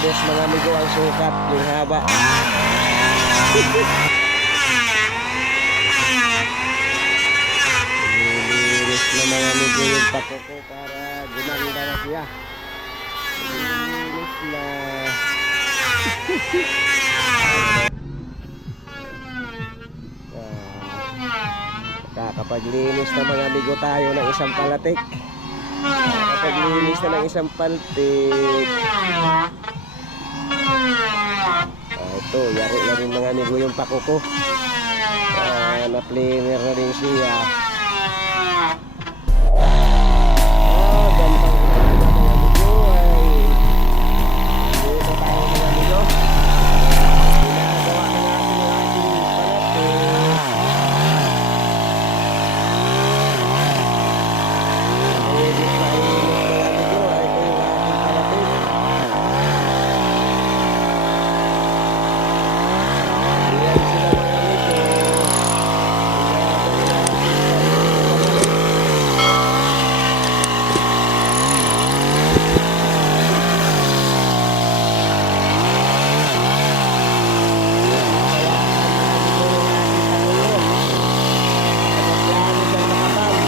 des mga amigo ang sukat, yung haba. Nilinis na mga amigo yung pako ko para gumanda na siya. Nilinis na. Kakapaglinis na mga amigo tayo ng isang palatik. Kakapaglinis na ng isang palatik. Ito, yari na rin mga amigo yung pako ko. Na-planer na rin siya. Gandang umaga mga amigo. Dito tayo mga amigo. Ginagawa na natin yung ating palatik. Inis na inis mga amigo. Ito yung ating palatik. Ayan sila mga amigo.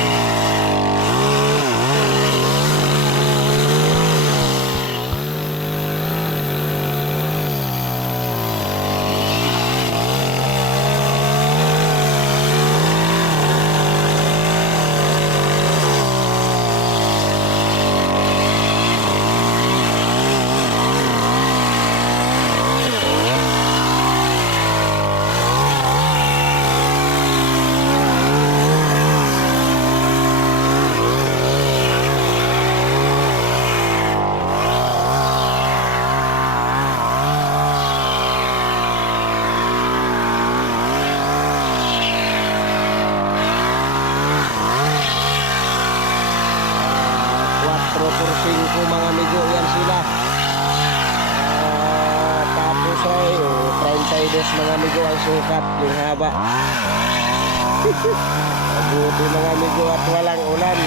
Ko mga amigo, yan sila. Tapos ay 30 des mga amigo ang sukat, yung haba. Mabuti mga amigo at walang ulan,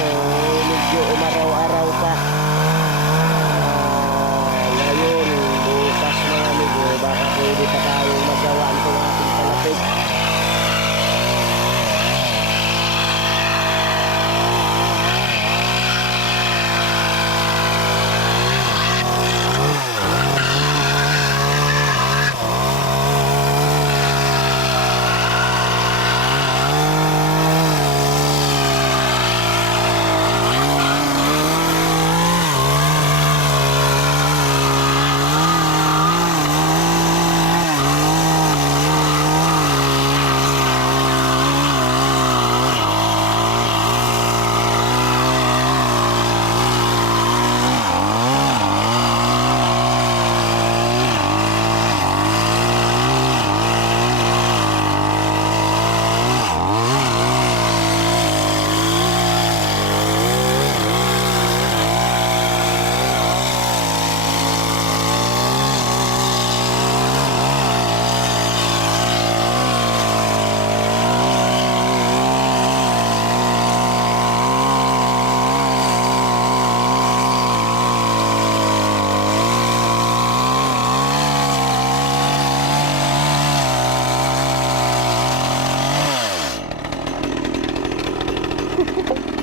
medyo umaraw-araw pa. Ngayon, bukas mga amigo, baka pwede pa tayong magawa itong ating palapit.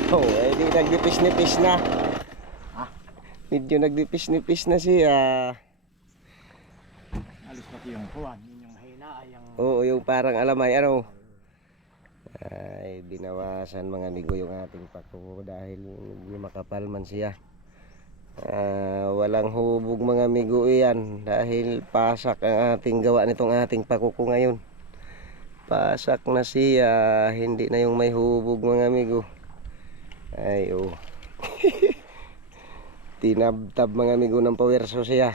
Oh, di nagdipis-nipis na. Medyo nagdipis-nipis na siya. Alis pati yung kuwan, yung mahina ay yung... Oo, yung parang alamay, ano. Ay, binawasan mga amigo yung ating pako dahil medyo makapal man siya. Walang hubog mga amigo yan dahil pasak ang ating gawa nitong ating pako ngayon. Pasak na siya, hindi na yung may hubog mga amigo. Ay, oh. Tinabtab mga amigo ng pawerso siya.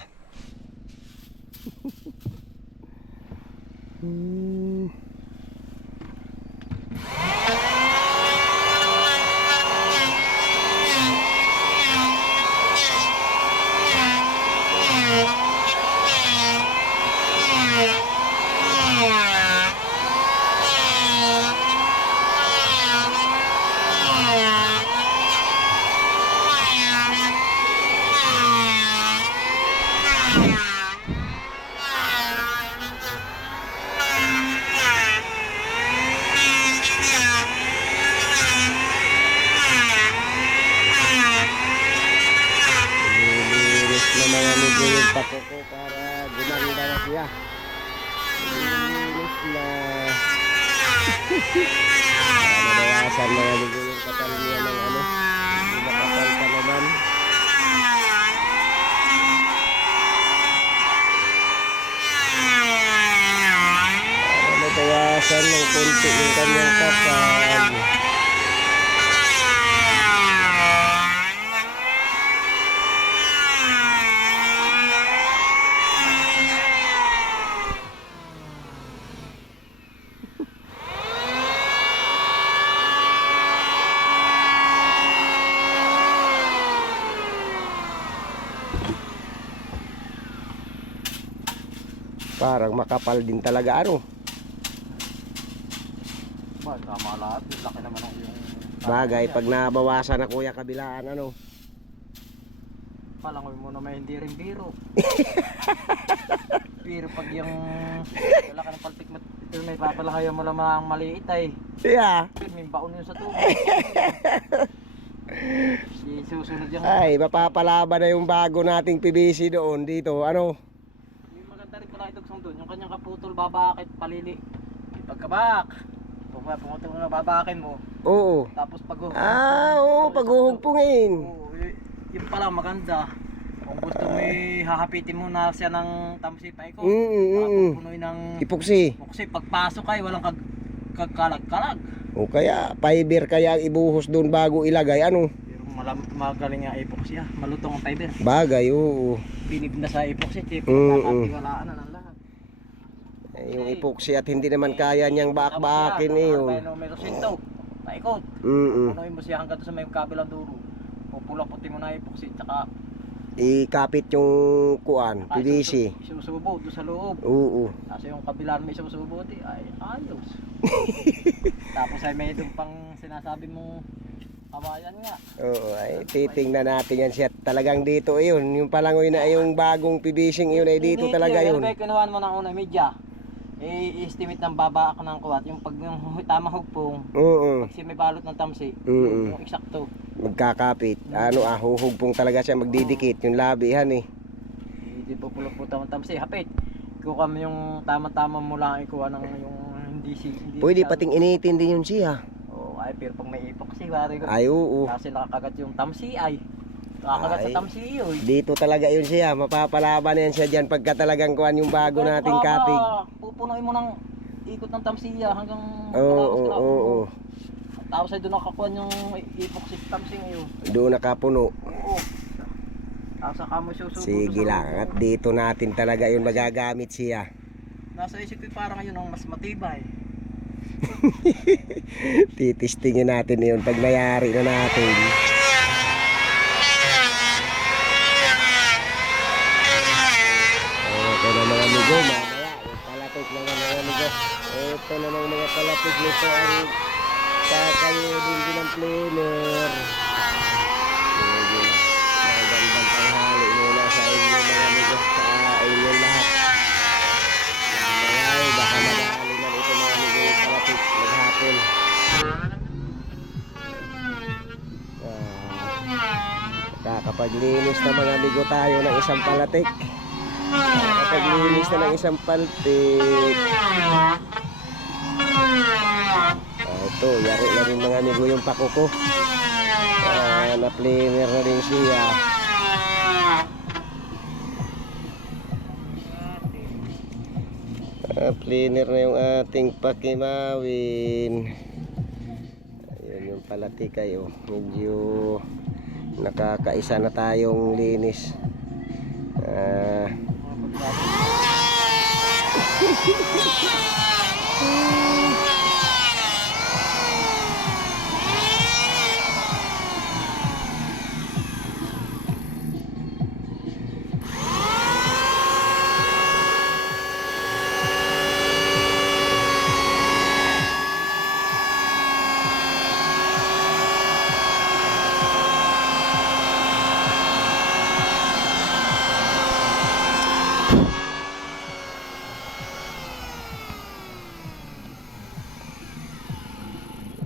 pako para gumanda na siya. Linis na. Nabawasan na naligo yung kapal niya ng ano. Yung makapal pa naman. Nabawasan ng konti yung kanyang kapal. Parang makapal din talaga ano. Ba, tama lahat. Yung laki naman ang yung... Bagay, pag nabawasan na kuya kabilaan ano. Palangoy mo na may hindi rin biro. Pero pag yung laki ng paltik mo, may papalahayan mo lamang maliit ay. Yeah. Pero may baon yun sa tubig. Susunod yung... Ay, mapapalaban na yung bago nating PVC doon dito. Ano? Yung maganda rin pala itugsong doon. Yung kanyang kaputol, babakit, palili. Pagkabak. Pumutol nga babakin mo. Oo. Tapos pag Oo, paghuhugpungin. Oo, yung pala maganda. Kung gusto mo hahapitin mo na siya ng tamsi pa ikaw. Pupunoy ng Epoxy. kasi pagpasok ay walang kagkalag-kalag. O kaya, fiber kaya ang ibuhos doon bago ilagay. Ano? Pero magaling nga epoxy ah. Malutong ang fiber. Bagay, oo. Binib na sa epoxy. Tipo, nakatiwalaan na ng lahat. Eh, yung epoxy at hindi naman kaya niyang baak-baakin eh yun. Tayo numero 100. Taikot. Punuin mo siya hanggang doon sa may kabilang dulo. Pupula-puti mo na epoxy. Tsaka Ikapit yung kuan, PVC. isusubo doon sa loob. Oo. Kasi yung kabilang may isusubo ay ayos. Tapos ay may doon pang sinasabi mo kawayan nga. Oo, ay titingnan natin yan siya. Talagang dito yun. Yung palangoy na yung bagong PVC yun ay dito talaga yun. Pero kinuhaan mo ng unang media. I-estimate ng baba ako ng kuwat. Yung pag yung tamang hugpong. Oo. Kasi may balot ng tamsi. Mm. Yung eksakto. Magkakapit. Ano huhugpong talaga siya magdidikit. Yung labihan eh. Hindi po pulot-puta ng tamsi. Hapit. Ikuha mo yung tama-tama mo lang ikuha ng yung hindi Pwede pating initin din yun siya. Oo, ay pero pag may epoxy, wari ko. Ay oo. Kasi nakakagat yung tamsi ay. Nakakagat Ay. sa tamsi yun. Dito talaga yun siya. Mapapalaban yan siya dyan pagka talagang kuhan yung bago nating kapig. Pupunuin mo ng ikot ng tamsiya hanggang Oo. Tapos ay doon nakakuha yung epoxy tamsi ngayon. Doon nakapuno. Oo. Tapos saka mo susubo. Sige lang. At dito natin talaga yun magagamit siya. Nasa isip ko parang ngayon ang mas matibay. Titistingin natin yun pag nayari na natin. Ito na mga amigo, mamaya yung palapit na mga amigo. Ito na mga palapit nito ang kakayodin din ng planer. Sige na, magandang tanghali muna sa inyo mga amigo, sa inyo lahat. Ay, baka madali na ito mga amigo yung palapit maghapon. Kakapaglinis na mga amigo tayo ng isang palatik. Kakapaglinis na ng isang paltik. Ito, yari na rin mga amigo yung pakuko. Na-planer na rin siya. Planer na yung ating pakimawin. Ayun yung palatik kayo. Medyo nakakaisa na tayong linis.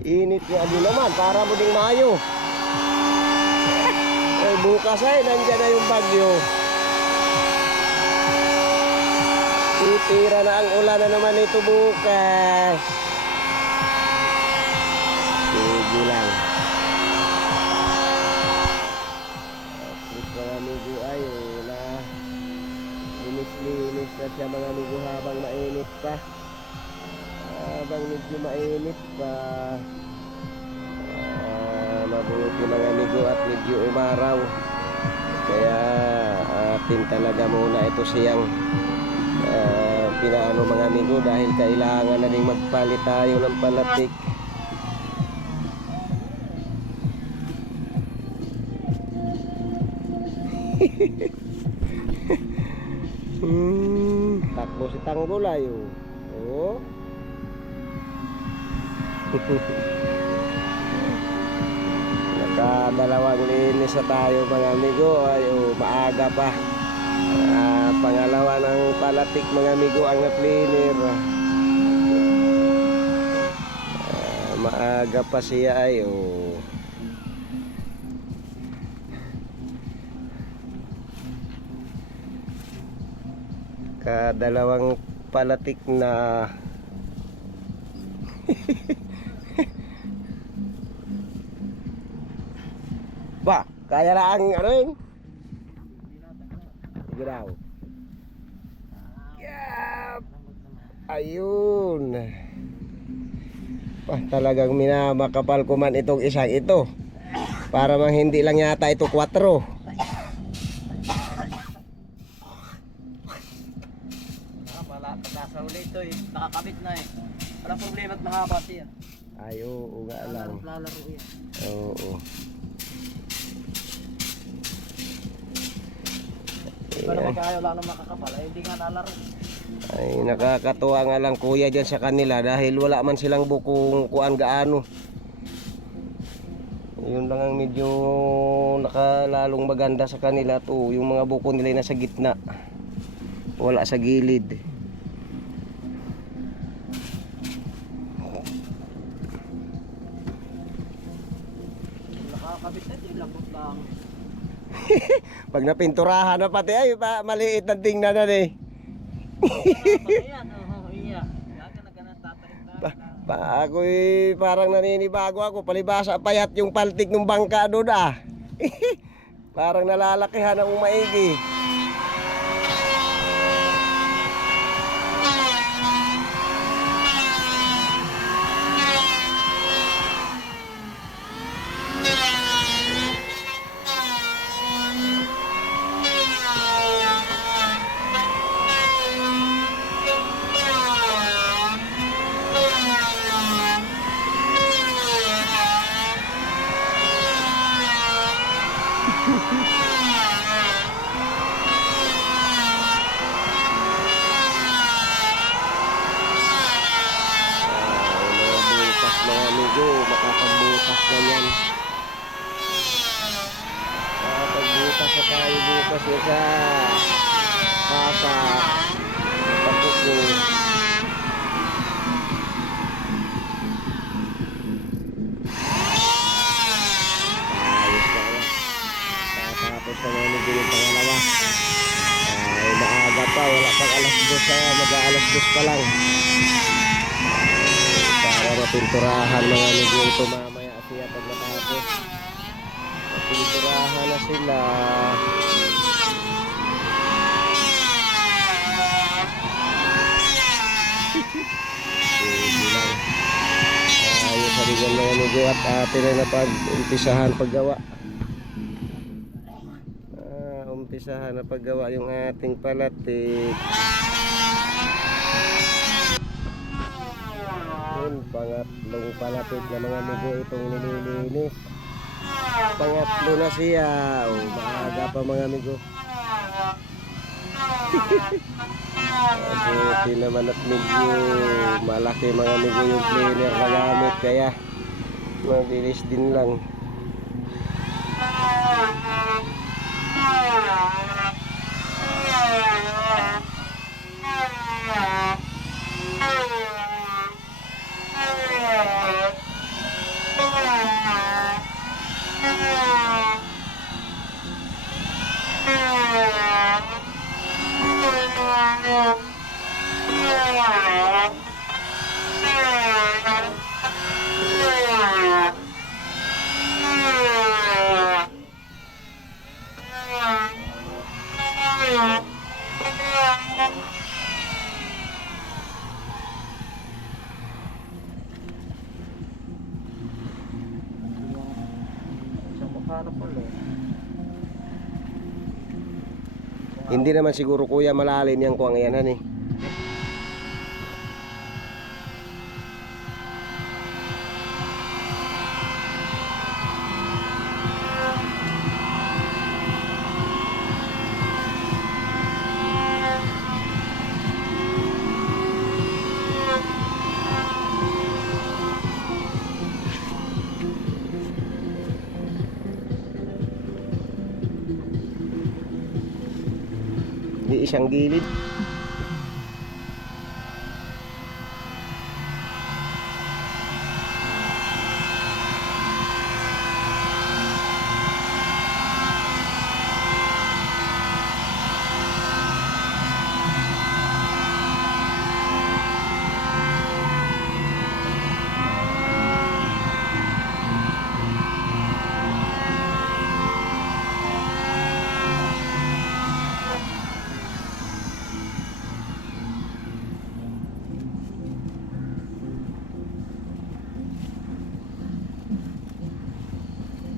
Init nga din naman, para mo ding Mayo. Ay bukas ay, nandyan na yung bagyo. Titira na ang ulan na naman ito bukas. Sige lang. At least mga amigo ay na linis-linis na siya mga amigo habang mainit pa. Habang medyo mainit pa. Mabuti mga amigo at medyo umaraw. Kaya atin talaga muna ito siyang pinaano mga amigo dahil kailangan na rin magpalit tayo ng palatik. Takbo si Tanggulay oh. Nakadalawang linis na tayo mga amigo ay maaga pa. Pangalawa ng palatik mga amigo ang na-cleaner. Maaga pa siya ay kadalawang palatik na. Ba, kaya na ang ano yun? Sige daw. Yap! Ayun. Wah, talagang minamakapal ko man itong isang ito. Para mang hindi lang yata ito 4. Wala pagkasa ulit ito nakakabit na walang problema at mahaba siya. Ay, oo nga lang. Lalaro yan. Oo. Pero magkaayaw lang ng makakapal ay hindi nga nalaro. Ay, nakakatuwa nga lang kuya dyan sa kanila dahil wala man silang bukong kuan gaano. Yun lang ang medyo nakalalong maganda sa kanila to, yung mga buko nila nasa gitna. Wala sa gilid. Nakakabit na din labot lang. Pag napinturahan na pati ay maliit na tingnan na eh. Ayan, iya. Yaga na ganang tatarik na. Ako'y parang naninibago ako. Palibasa payat yung paltik ng bangka doon Parang nalalakihan ang maigi. Bukas mga amigo, makapagbukas na yan. Makapagbukas na tayo bukas na sa kasa pagkuko. Ayos na yan. Tapos na mga amigo yung pangalawa. Ay maaga pa, wala pang alas 2 mag-aalas 2 pa lang. Para mapinturahan mga amigo ito mamaya siya pag natapos. Mapinturahan na sila. Sige lang. Ayos sa rin mga amigo at atin na napag-umpisahan paggawa. Umpisahan na paggawa yung ating palatik. Pangatlong palatik na mga amigo itong nililinis. Pangatlo na siya. Maaga pa mga amigo. Buti naman at medyo malaki mga amigo yung cleaner na gamit kaya mabilis din lang. Isang mukha pala. Hindi naman siguro kuya malalim yung kuwang yan han eh. Di isang gilid.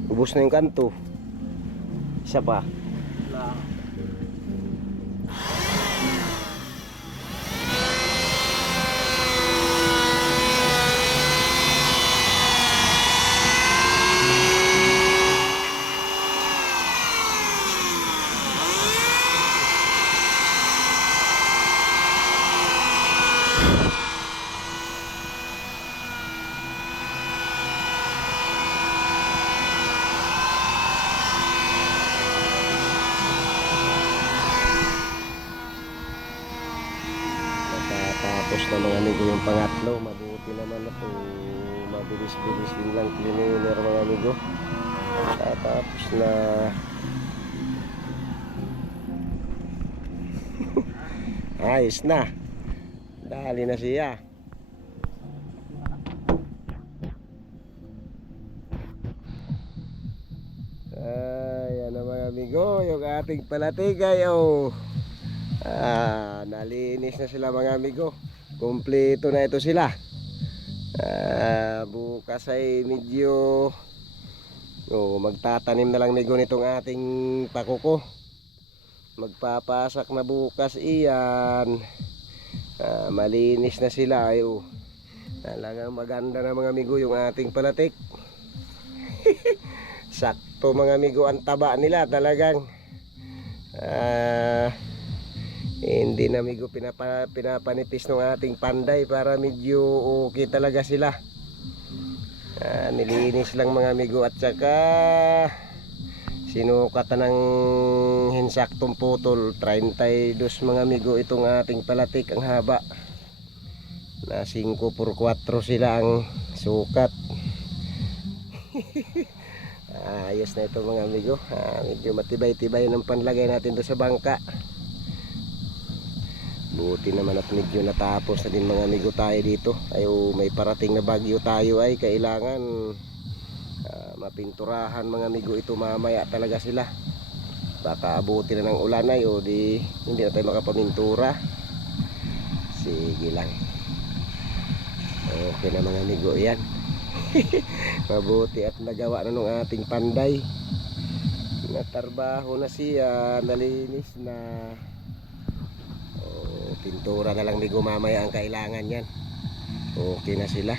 Ubus na yung kanto. Isa pa. Lang. Tapos na mga amigo yung pangatlo. Mabuti naman na to. Mabilis-bilis din lang cleaner mga amigo. Tapos na. Ayos na. Dali na siya. Ayan na mga amigo, yung ating palatigay. Oh. Nalinis na sila mga amigo. Kompleto na ito sila. Bukas ay medyo magtatanim na lang amigo nitong ating pakuko. Magpapasak na bukas iyan. Malinis na sila. Talagang maganda na mga amigo yung ating palatik. Sakto mga amigo ang taba nila talagang. Hindi na amigo pinapanipis ng ating panday para medyo okay talaga sila. Nilinis lang mga amigo at saka sinukatan ng hinsaktong putol 32 mga amigo itong ating palatik ang haba. Na 5x4 sila ang sukat. Ayos na ito mga amigo. Medyo matibay-tibay ng panlagay natin to sa bangka. Buti naman at medyo natapos na din mga amigo tayo dito. May parating na bagyo tayo ay kailangan mapinturahan mga amigo ito mamaya talaga sila. Baka abuti na ng ulan ay hindi na tayo makapamintura. Sige lang. Okay na mga amigo yan. Mabuti at nagawa na nung ating panday. Natarbaho na siya, nalinis na. Pintura na lang migo mamaya ang kailangan yan. Okay na sila.